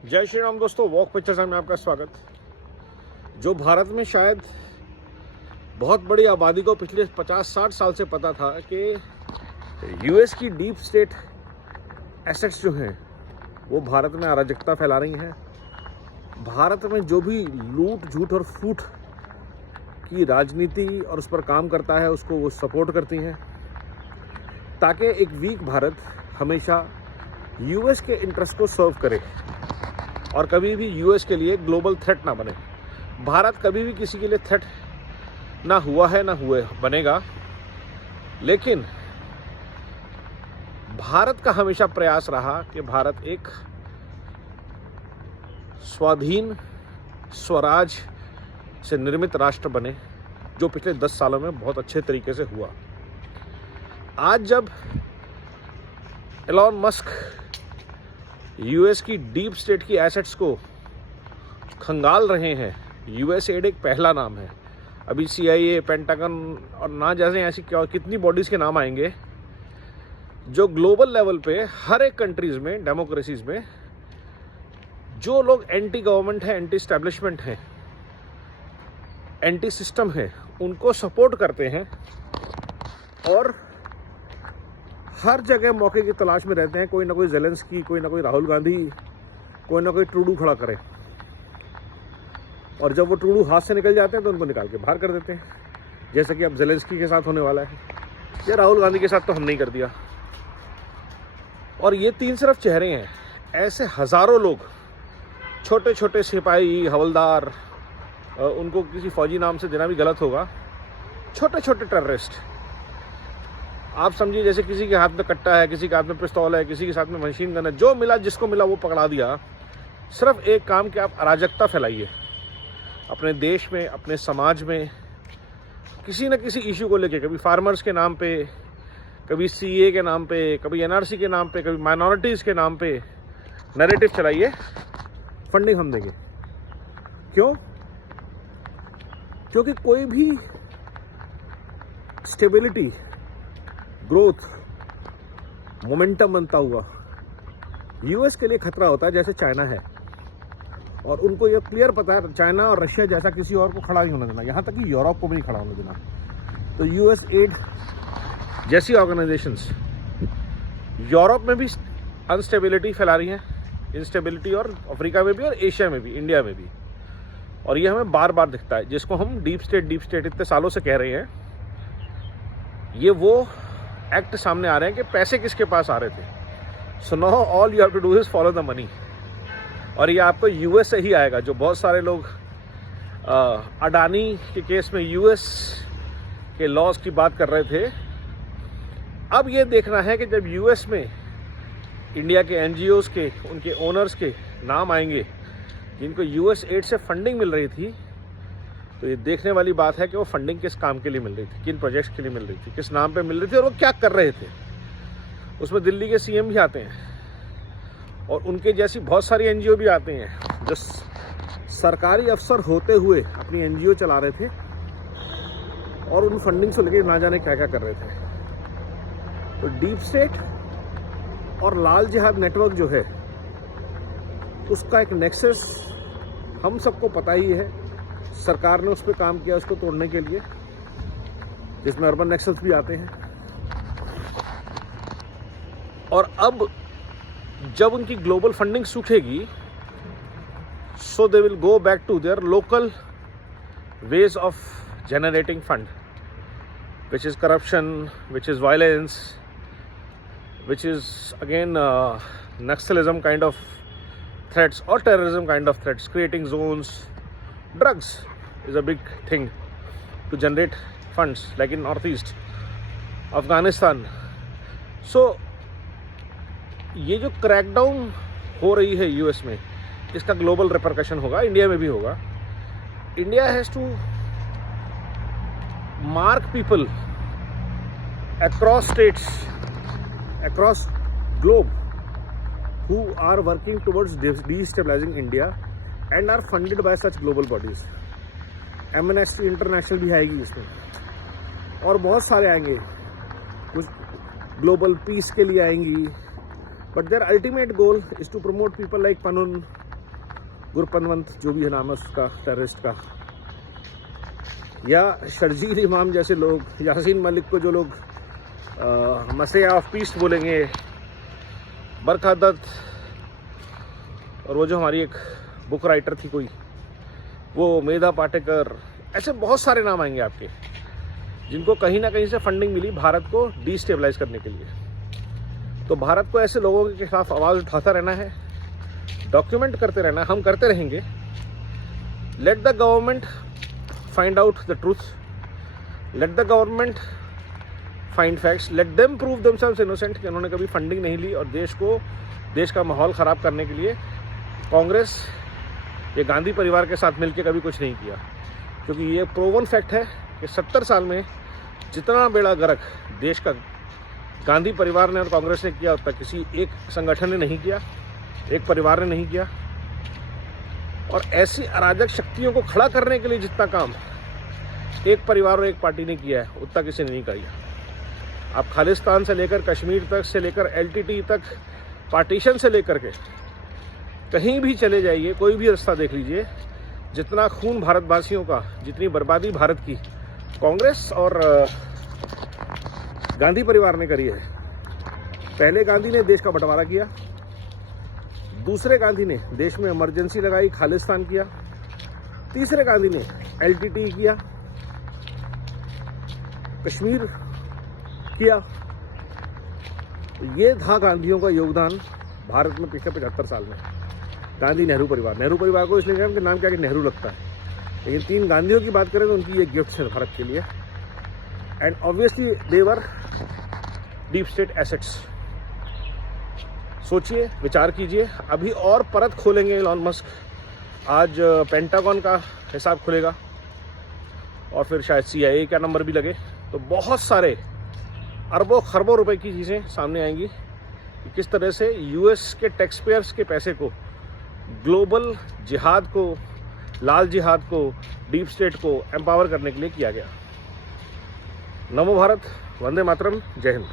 जय श्री राम दोस्तों, walk pictures में आपका स्वागत। जो भारत में शायद बहुत बड़ी आबादी को पिछले 50-60 साल से पता था कि यूएस की डीप स्टेट एसेट्स जो हैं वो भारत में अराजकता फैला रही हैं। भारत में जो भी लूट झूठ और फूट की राजनीति और उस पर काम करता है उसको वो सपोर्ट करती हैं, ताकि एक वीक भारत हमेशा यूएस के इंटरेस्ट को सर्व करे और कभी भी यूएस के लिए ग्लोबल थ्रेट ना बने। भारत कभी भी किसी के लिए थ्रेट ना हुआ है ना हुए बनेगा, लेकिन भारत का हमेशा प्रयास रहा कि भारत एक स्वाधीन स्वराज से निर्मित राष्ट्र बने, जो पिछले 10 सालों में बहुत अच्छे तरीके से हुआ। आज जब एलॉन मस्क यूएस की डीप स्टेट की एसेट्स को खंगाल रहे हैं, यूएस एड एक पहला नाम है, अभी CIA, पेंटागन और ना जैसे ऐसी कितनी बॉडीज़ के नाम आएंगे जो ग्लोबल लेवल पे हर एक कंट्रीज़ में, डेमोक्रेसीज़ में जो लोग एंटी गवर्नमेंट हैं, एंटी स्टैब्लिशमेंट हैं, एंटी सिस्टम है, उनको सपोर्ट करते हैं और हर जगह मौके की तलाश में रहते हैं। कोई ना कोई ज़ेलेंस्की, कोई ना कोई राहुल गांधी, कोई ना कोई ट्रूडू खड़ा करे, और जब वो ट्रूडू हाथ से निकल जाते हैं तो उनको निकाल के बाहर कर देते हैं, जैसा कि अब ज़ेलेंस्की के साथ होने वाला है, या राहुल गांधी के साथ तो हमने ही कर दिया। और ये 3 सिर्फ चेहरे हैं, ऐसे हज़ारों लोग, छोटे छोटे सिपाही, हवलदार, उनको किसी फौजी नाम से देना भी गलत होगा, छोटे छोटे टेररिस्ट, आप समझिए जैसे किसी के हाथ में कट्टा है, किसी के हाथ में पिस्तौल है, किसी के साथ में मशीन गन है, जो मिला जिसको मिला वो पकड़ा दिया। सिर्फ एक काम कि आप अराजकता फैलाइए अपने देश में, अपने समाज में, किसी न किसी इशू को लेके, कभी फार्मर्स के नाम पे, कभी CA के नाम पे, कभी NRC के नाम पे, कभी माइनॉरिटीज़ के नाम पे नैरेटिव चलाइए, फंडिंग हम देंगे। क्यों? क्योंकि कोई भी स्टेबिलिटी, ग्रोथ, मोमेंटम बनता हुआ यूएस के लिए खतरा होता है, जैसे चाइना है, और उनको ये क्लियर पता है चाइना और रशिया जैसा किसी और को खड़ा नहीं होने देना, यहाँ तक कि यूरोप को भी नहीं खड़ा होने देना। तो यूएस एड जैसी ऑर्गेनाइजेशंस यूरोप में भी अनस्टेबिलिटी फैला रही हैं, इंस्टेबिलिटी, और अफ्रीका में भी और एशिया में भी, इंडिया में भी, और ये हमें बार बार दिखता है। जिसको हम डीप स्टेट इतने सालों से कह रहे हैं, ये वो एक्ट सामने आ रहे हैं कि पैसे किसके पास आ रहे थे। So now all you have to do is follow the money, और ये आपको यूएस से ही आएगा। जो बहुत सारे लोग अडानी के केस में यूएस के लॉज की बात कर रहे थे, अब ये देखना है कि जब यूएस में इंडिया के NGOs के, उनके ओनर्स के नाम आएंगे जिनको यूएस एड से फंडिंग मिल रही थी, तो ये देखने वाली बात है कि वो फंडिंग किस काम के लिए मिल रही थी, किन प्रोजेक्ट्स के लिए मिल रही थी, किस नाम पे मिल रही थी, और वो क्या कर रहे थे। उसमें दिल्ली के CM भी आते हैं, और उनके जैसी बहुत सारी NGO भी आते हैं जो सरकारी अफसर होते हुए अपनी NGO चला रहे थे और उन फंडिंग से लेकर ना जाने क्या क्या कर रहे थे। तो डीप स्टेट और लाल जिहाद नेटवर्क जो है, उसका एक नेक्सस हम सबको पता ही है। सरकार ने उस पर काम किया उसको तोड़ने के लिए, जिसमें अर्बन नेक्सल्स भी आते हैं। और अब जब उनकी ग्लोबल फंडिंग सूखेगी, so they will go back to their local ways of generating fund, which is corruption, which is violence, which is again naxalism kind of threats or terrorism kind of threats, creating zones. Drugs is a big thing to generate funds, like in Northeast Afghanistan. So ये जो crackdown हो रही है US में, इसका global repercussion होगा, India में भी होगा। India has to mark people across states, across globe, who are working towards destabilizing India and are funded by such global bodies. Amnesty International भी आएगी इसमें, और बहुत सारे आएंगे, कुछ ग्लोबल पीस के लिए आएंगी, but their ultimate goal is to promote people like Panun, गुरपनवंत जो भी है नाम है उसका टेररिस्ट का, या शर्जील इमाम जैसे लोग, यासीन मलिक को जो लोग मसीहा ऑफ पीस बोलेंगे, बरखा दत्त, और वो जो हमारी एक बुक राइटर थी कोई, वो मेधा पाटेकर, ऐसे बहुत सारे नाम आएंगे आपके जिनको कहीं ना कहीं से फंडिंग मिली भारत को डिस्टेबलाइज करने के लिए। तो भारत को ऐसे लोगों के खिलाफ आवाज़ उठाता रहना है, डॉक्यूमेंट करते रहना है, हम करते रहेंगे। Let the government find out the truth, let the government find facts, let them prove themselves innocent कि उन्होंने कभी फंडिंग नहीं ली और देश का माहौल ख़राब करने के लिए कांग्रेस ये गांधी परिवार के साथ मिलकर कभी कुछ नहीं किया। क्योंकि ये प्रूवन फैक्ट है कि 70 साल में जितना बेड़ा गर्क देश का गांधी परिवार ने और कांग्रेस ने किया उतना किसी एक संगठन ने नहीं किया, एक परिवार ने नहीं किया। और ऐसी अराजक शक्तियों को खड़ा करने के लिए जितना काम एक परिवार और एक पार्टी ने किया है उतना किसी ने नहीं किया। आप खालिस्तान से लेकर कश्मीर तक से लेकर एलटीटी तक, पार्टीशन से लेकर के कहीं भी चले जाइए, कोई भी रास्ता देख लीजिए, जितना खून भारतवासियों का, जितनी बर्बादी भारत की कांग्रेस और गांधी परिवार ने करी है। पहले गांधी ने देश का बंटवारा किया, दूसरे गांधी ने देश में इमरजेंसी लगाई, खालिस्तान किया, तीसरे गांधी ने एलटीटी किया, कश्मीर किया। ये था गांधियों का योगदान भारत में पिछले 75 साल में। गांधी नेहरू परिवार को इसलिए उनके नाम क्या कि नेहरू लगता है, लेकिन 3 गांधियों की बात करें तो उनकी ये गिफ्ट है भारत के लिए। And obviously they were deep state assets. सोचिए, विचार कीजिए। अभी और परत खोलेंगे इलॉन मस्क, आज पेंटागन का हिसाब खुलेगा और फिर शायद CIA का नंबर भी लगे, तो बहुत सारे अरबों खरबों रुपए की चीज़ें सामने आएंगी कि किस तरह से US के टैक्स पेयर्स के पैसे को ग्लोबल जिहाद को, लाल जिहाद को, डीप स्टेट को एम्पावर करने के लिए किया गया। नमो भारत, वंदे मातरम, जय हिंद।